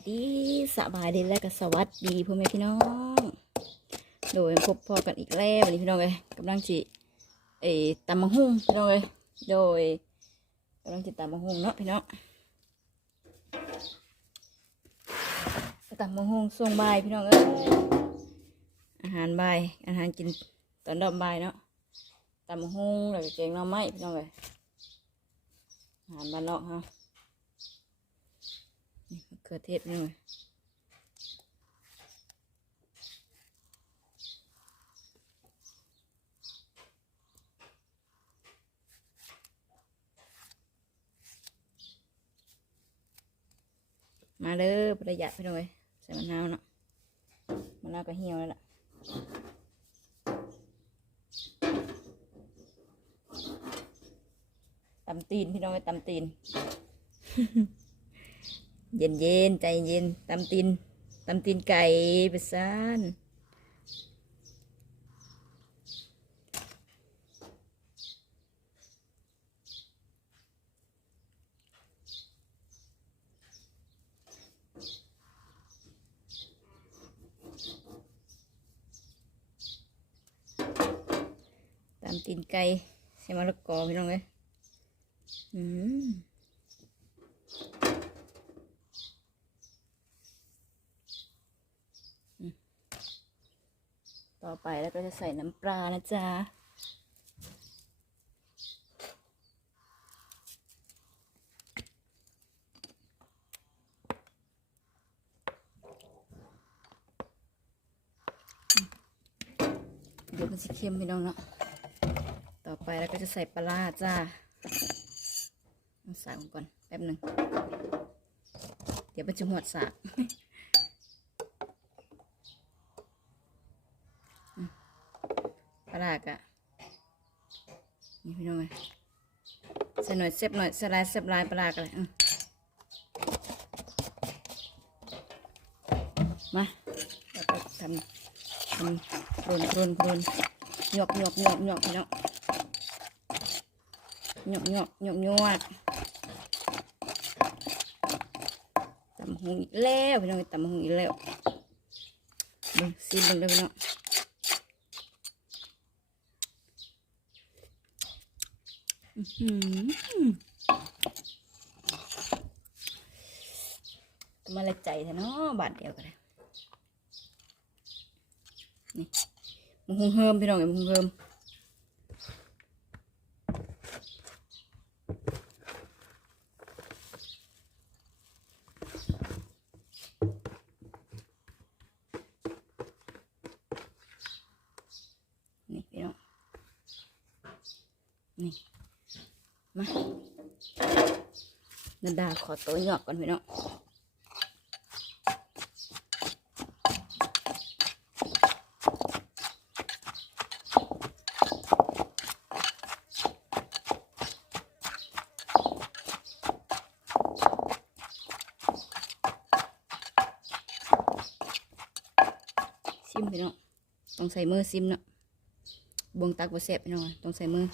กราบสดีสบายดีและก็สวัสดีพ่อแม่พี่น้อง โดยพบพอกันอีกแล้ววันนี้พี่น้องเลยกำลังจิเออตำมะฮุ่งพี่น้องเลยโดยกำลังจิตำมะฮุ่งเนาะพี่น้องตำมะฮุ่งช่วงบ่ายพี่น้องเอ้ยอาหารใบอาหารกินตอนดอกบ่ายเนาะตำมะฮุ่งแล้วก็แกงหน่อไม้พี่น้องเลยอาหารบ้านนอกเฮาะ ขือเทศนี่เลยมาเลยประหยัดไปหน่อยใส่มะนาวเนาะมะนาวก็เหี่ยวแล้วล่ะตำตีนพี่น้องไปตำตีน เย็นเย็นใจเย็นตำตีนตำตีนไก่ไปซานตำตีนไก่ใส่มะละกอพี่น้องเลยอืม ต่อไปแล้วก็จะใส่น้ำปลานะจ๊ะเดี๋ยวมันจะเค็มพี่น้องเนาะต่อไปแล้วก็จะใส่ปลาจ้าต้องสากก่อนแป๊บหนึ่งเดี๋ยวมันจะหมดสาก ลาร้ากะนี่พี่น้องไงใส่หน่อยเสียบหน่อยส่ลายเสียบลายปลาร้ากันเลยอืมมาแล้วก็ทำทำโรนโรนโรนหยอกหยอกหยอกหยอกพี่น้องหยอกหยอกหยอกหยอกตำหงอีกแล้วพี่น้องตำหงอีกแล้วเบิ่งซีเบิ่งเลยพี่น้อง อื้อหือ มาละใจแท้เนาะบาทเดียวกันเลยนี่มึงคงเฮิมพี่น้องไอ้มึงคงเฮิมนี่พี่น้องนี่ มานาดาขอตัวหยอกก่อนพี่น้องซิมพี่น้องต้องใส่มือซิมเนาะบวงตักบ่แซ่บพี่น้องต้องใส่มือ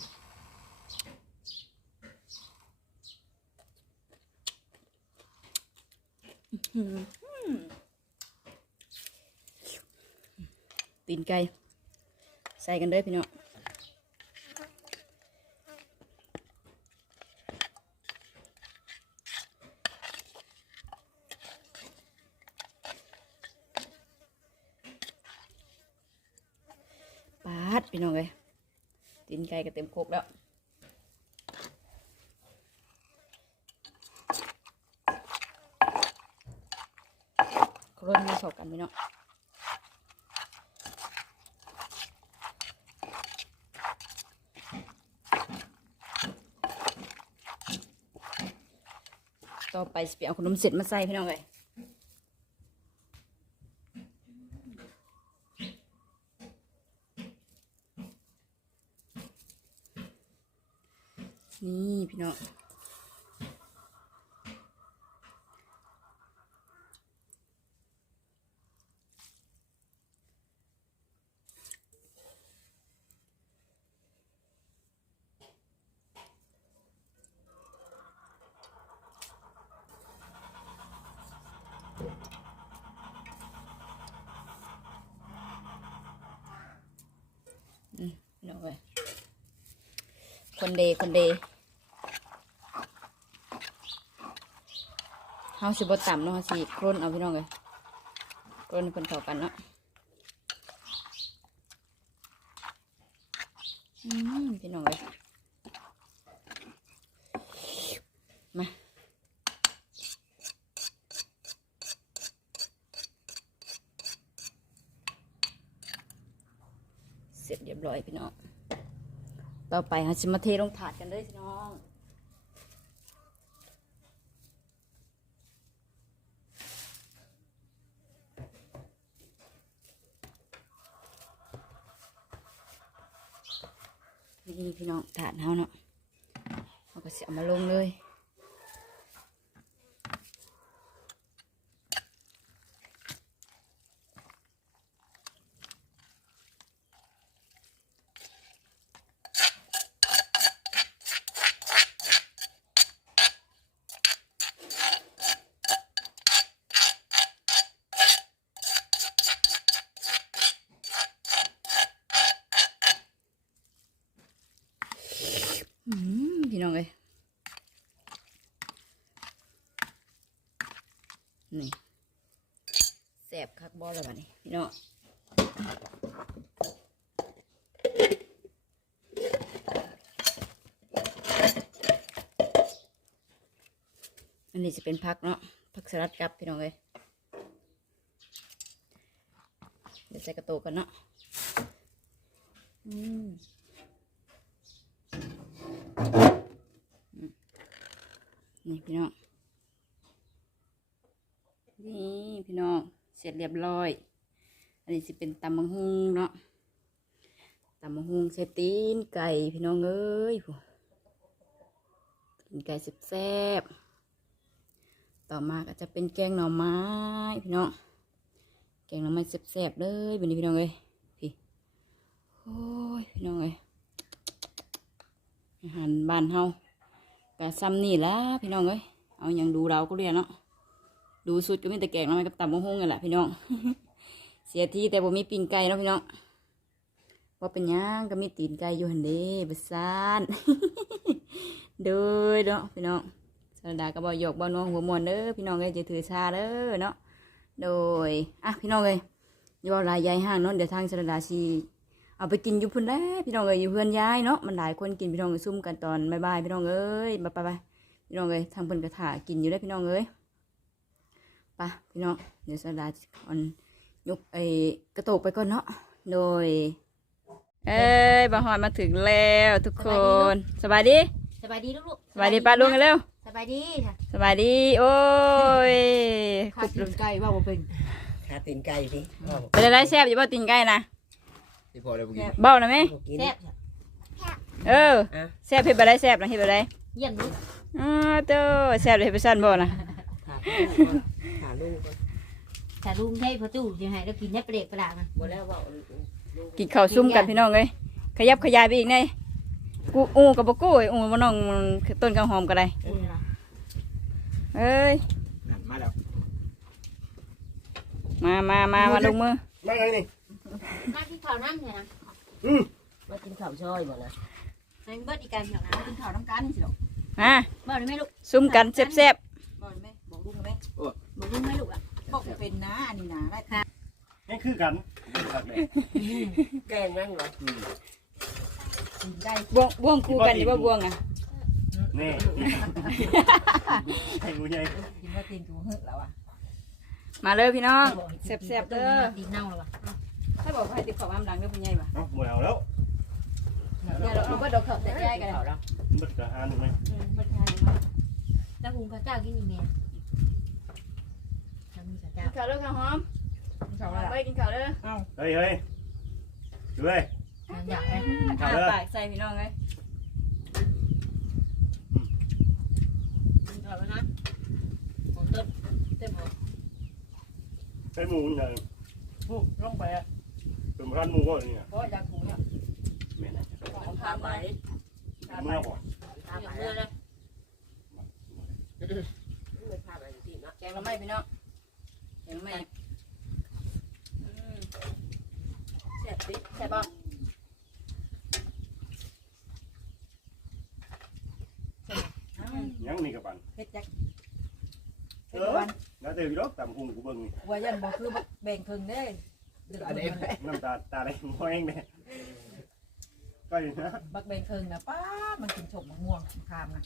อืม ตีนไก่ใส่กันเด้อพี่น้องปาดพี่น้องเลยตีนไก่ก็เต็มโคกแล้ว เขาเริ่มมีสอบ กันพี่น้องต่อไปสิไปเอาขนมเสร็จมาใส่พี่น้องเลยนี่พี่น้อง คนเดคนเดเฮาสิบ่ต่ำเนาะสิโคลนเอาพี่น้องเลยโคลนให้เพิ่นเข้ากันเนาะอืมพี่น้องเลยมาเสร็จเรียบร้อยพี่น้อง ต่อไปเราจะมาเทลงถาดกันเลยพี่น้องนี่พี่น้องถาดเฮาเนาะเราก็เสียมาลงเลย อืม พี่น้องเอ้ยนี่แสบคักบอลแล้วบัดนี้พี่น้องอันนี้จะเป็นพักเนาะพักสลัดกับพี่น้องเอ้ยเดี๋ยวใส่กระโตกกันเนาะอืม นี่พี่น้อง นี่พี่น้อง เสร็จเรียบร้อย อันนี้จะเป็นตำมังฮุงเนาะตำมังฮุงใส่ตีนไก่พี่น้องเอ้ยผู้ตีนไก่แซ่บต่อมาก็จะเป็นแกงหน่อไม้พี่น้อง แกงหน่อไม้แซ่บๆเลยวันนี้พี่น้องเอ้ยพี่ โอ้ยพี่น้องเอ้ยอาหารบ้านเฮา กะซ้ำนี่ละพี่น้องเอ้ยเอาอย่างดูเราก็เรียนเนาะดูสุดก็มีแต่แกงน้อยกับตำมะฮุ่งกันแหละพี่น้อง เสียทีแต่บ่มีปีนไก่เนาะพี่น้องว่าเป็นยังก็มีตีนไก่อยู่หันเด้บซานเด้อเนาะพี่น้องสรดาก็บอกหยอกบอน้องหัวมวนเด้อพี่น้องเอ้ยจะถือชาเด้อเนาะโดยอะพี่น้องเอ้ยอย่าบอกลายยายห้างเนาะเดี๋ยวทางสรดาชี เอาไปกินอยู่พุ่นแล้วพี่น้องเอ้ยอยู่เพื่อนยายเนาะมันหลายคนกินพี่น้องเอ้ยซุ่มกันตอนบ่ายๆพี่น้องเอ้ยไปไปไปพี่น้องเอ้ยทางเพิ่นกระถากินอยู่ได้อพี่น้องเอ้ยไปพี่น้องเดี๋ยวสรดาอ่อนยกไอ้กระโตกไปก่อนเนาะโดย เอ้ยบางหอยมาถึงแล้วทุกคนสบายดีสบายดีลูกๆสบายดีป้าลุงกันเร็วสบายดีค่ะสบายดี โอ้ยข้าวกินไก่ว่าบ่เป็นขาตีนไก่ดิพ่อเป็นอะไรแซ่บอยู่บ่ตีนไก่นะ ที่พ่อได้บุกิน เบ้านะไหมบอกกินแซ่บเอออะ แซ่บเฮ็ดบ่ได้แซ่บนะเฮ็ดบ่ได้เยี่ยมลูกอ้าวเต้อแซ่บเลยเฮ็ดไปซั่นบ่นะขาลูกก่อนถ้าลุงให้พ่อตู้จะให้เรากินเนี่ยเปรกประดามันบ่แล้วว่าลูกกินข้าวซุ่มกันพี่น้องเอ้ยขยับขยายไปอีกในกูอู้กับบ่กู้เอ้ยอู้บ่น้องต้นข้าวหอมก็ได้อุ่นละเอ้ยนั่นมาแล้วมามามามาลงมือมาเลยนี่ มากินข้าวน้ำเนี่ยนะมากินข้าวช่อยหมดแล้วมันเบิดอีกการข้าวน้ำกินข้าวน้ำกันสิลูกมาบอกได้ไหมลูกซุ่มกันแซ่บบอกเลยไหมบอกลุงไหมบอกลุงไหมลูกอะบอกเป็นนะอันนี้นะได้ค่ะนี่คือกันแกงนั่นเหรอกินได้ๆบวงบวงคู่กันอยู่บ่บวงอะนี่ไอ้กูใหญ่กินว่าตีนกูเหือะแล้วอะมาเลยพี่น้องแซ่บๆเด้อดีเน่าแล้วว่ะ ถ้าบอกให้ติดขอบน้ำหลังเด้อผู้ใหญ่บ่ะเอ้าหมดแล้วแล้วเนี่ยเราเราก็ดอกเขาแต่ยายกันข้าวแล้วมันจะหาหนึ่งไหมเบิดทานมาแล้วหุงข้าวเจ้ากินอีเมลทำมีข้าวกิเจ้านข้าวเด้อข้าวหอมเขาว่าไปกินข้าวเด้อเฮ้ยเฮ้ยดูเว้ยอยากให้ข้าวอ่าเด้อปากใส่พี่น้องเลยกินข้าวแล้วนะของต้นเต็มหัวใช้หมูนี่ไงปุ๊บลงไปอะ เป็นพันหมูก็เนี่ยเพราะอยากกูเนี่ยแม่นะของพาทำไปไปเมื่อบ่อยากเมื่อเลยไม่พาไปที่นะแกงละไม่พี่น้องแกงละไม่อืมแซ่บดิแซ่บบ้างยังนี่กับปันเฮ็ดจักเอเฮ็ดอวันแล้วเดี๋ยวพี่รถตำพุงกูเบิ่งนี่ว่ายันบ่คือแบ่งครึ่งเด้ น้ำตาตาแดงห้องเนี่ยก็อยู่นะบักใบเคิงนะป้ามันกินฉกมะม่วงคามนะ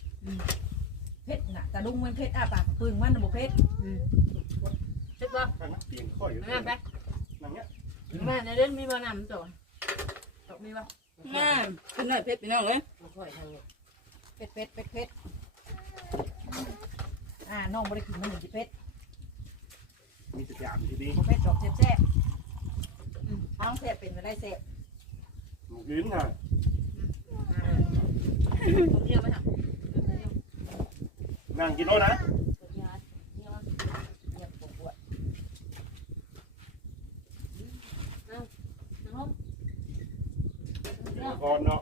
เพชรนะตาลุงมันเพชรอะปากปืนมันนะบุเพชรเพชรบ่ข้านั้นเปลี่ยนข้ออยู่นั่นแป๊บนั่งเนี้ยแม่ในเล่นมีบ่นำตัวตกมีบ่แม่ขึ้นหน่อยเพชรไปน้องเลยข่อยเพชรเพชรเพชรเพชรอ่าน้องบริกินมันหนึ่งจิเพชรมีแต่ยามดีๆเพชรดอกเจ็บแซ่ ท้องแซ่บเป็นไปได้แซ่บหมูกินค่ะผมเที่ยวไปทำนั่งกินโน่นนะเยี่ยมปวดน้องเดี๋ยวก่อนเนาะ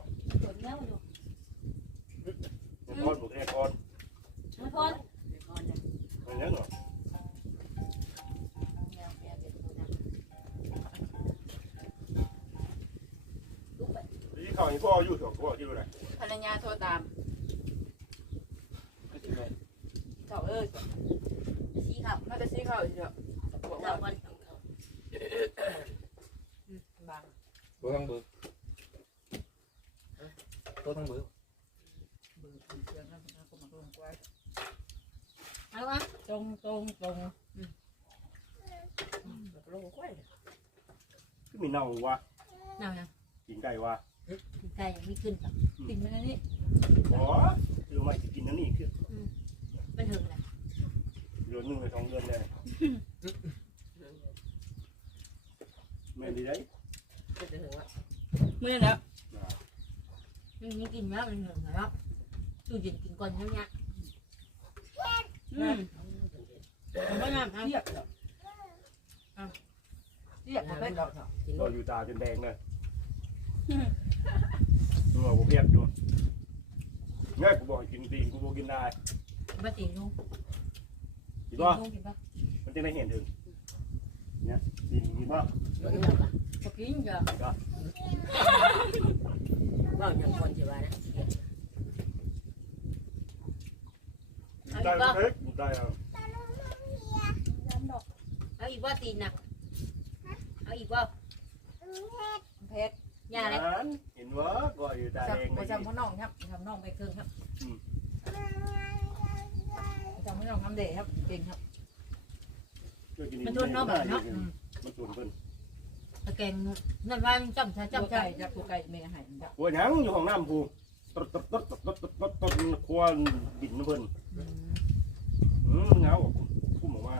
พ่ออยู่สองพ่ออยู่ไหนภรรยาโทรตามเขาเออสีขาวน่าจะซื้อข้าอีกเถอะบอกเจ้าว่าบอลบางตัวทั้งมือตัวทั้งมือร์เบื่อเครื่องแล้วมันก็มาลงไว้เอาวะตรงตรงตรงอืมแล้วก็ลงไว้ก็มีเน่าวะเน่าเนี่ยกินไก่วะ ไก่ยังไม่ขึ้นกับติ่งมันอันนี้อ๋อคือไม่กินนั่นนี่คือมันถึงแหละเดือนหนึ่งหรือสองเดือนเลยแม่ดีได้ก็จะถึงว่าเมื่อแล้วมันมีกินแล้วมันถึงแล้วตู้เย็นกินก่อนเนี้ยอืมมันก็งามเอาเทียบเหรออะเทียบบ่เป็นดอกเนาะกินก็อยู่ตาจนแดงเลย มึงบอกกูเพียบอยู่ง่ายกูบอกให้กินตีนกูบอกกินได้มาตีนูกินว่าลุงกินปะมันจะได้เห็นถึงเนี่ยตีนกินว่าแล้วก็แบบว่าบ่กินจ้ะว่าอย่างคนที่ว่านะได้ก็เฮ้ยได้อะเอาอีกว่าตีนนะเอาอีกว่าเผ็ ดยาอะไรเห็นว่าก็อยู่ตาจำแดงบ่จำพ่อน้องครับทำน้องไปครึ่งครับบ่จำพ่อน้องทำเด็ครับเก่งครับมันชวนเนาะแบบเนาะมันชวนเพิ่นตะแกงนั่นว่ามันจ้ำช้าจับจ้ำไก่ช้าจับตัวไก่เมย์ให้จับหัวหยังอยู่ห้องน้ำกูตดตดตดตดตดตดตดควรบินเพิ่นอืมเงากูบอกว่า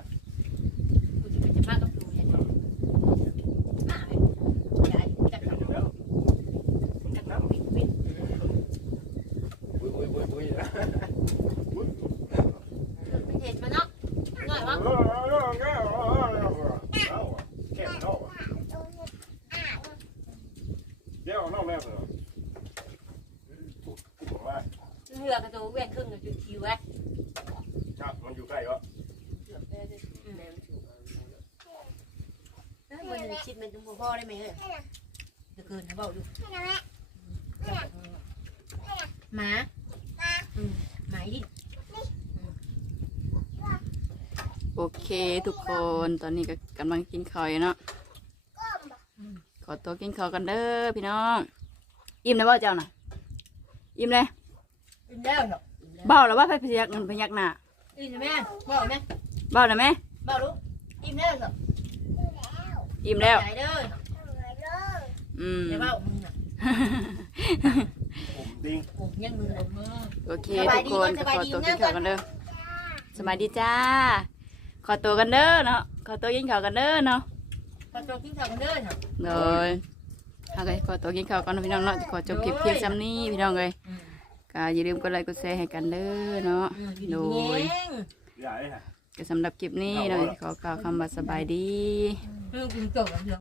กูจะเป็นจะมากกับดูเนี่ยมาเลยยายจับ เป็นอย่างแล้วมัน จั จะ บ น้ำ ปิดปิด บุยบุยบุยบุยนะ เห็นมันเนาะง่ายวะ เออเออเออเออเอาแค่เนาะเดี๋ยวเอาน้องแม่เถอะกูบอกว่า เหือกระโดดเวียนครึ่งกับจุดคิวไว้ ครับมันอยู่ใกล้วะ แม่มันถูก มันชิดมันตรง พ่อได้ไหมเอ้ยจะเกินนะบอกดูหมาหมาดิโอเคทุกคนตอนนี้ก็กำลังกินข้าวอยู่เนาะขอตัวกินข้าวกันเด้อพี่น้อง อิ่มนะบ่เจ้าน่ะ อิ่มเลยกินแล้วเนาะเบ้าแล้วว่าไปพยักเงินพยักหน้าอิ่มไหมบอกไหมเบ้านะแม่บอกลูกอิ่มแล้วเหรอ อิ่มแล้ว ใจเด้ออืมเดี๋ยวบอกมึงน่ะผมดิ้ง โอ้ยังมือเลยโอเคทุกคนก็ขอตัวกินข้าวกันเด้อสบายดีจ้า ขอตัวกันเด้อเนาะ ขอตัวกินข้าวกันเด้อเนาะพอจบกินข้าวกันเด้อเนาะเลยเอาไปขอตัวกินข้าวกันเนาะพี่น้องเนาะขอจบคลิปเพียงซ้ำนี้พี่น้องเลยก็อย่าลืมกดไลค์กดแชร์ให้กันเด้อเนาะโดยใหญ่ฮะก็สำหรับคลิปนี้เราขอกล่าวคำว่าสบายดีเรื่อง กินเกิดกันเถอะ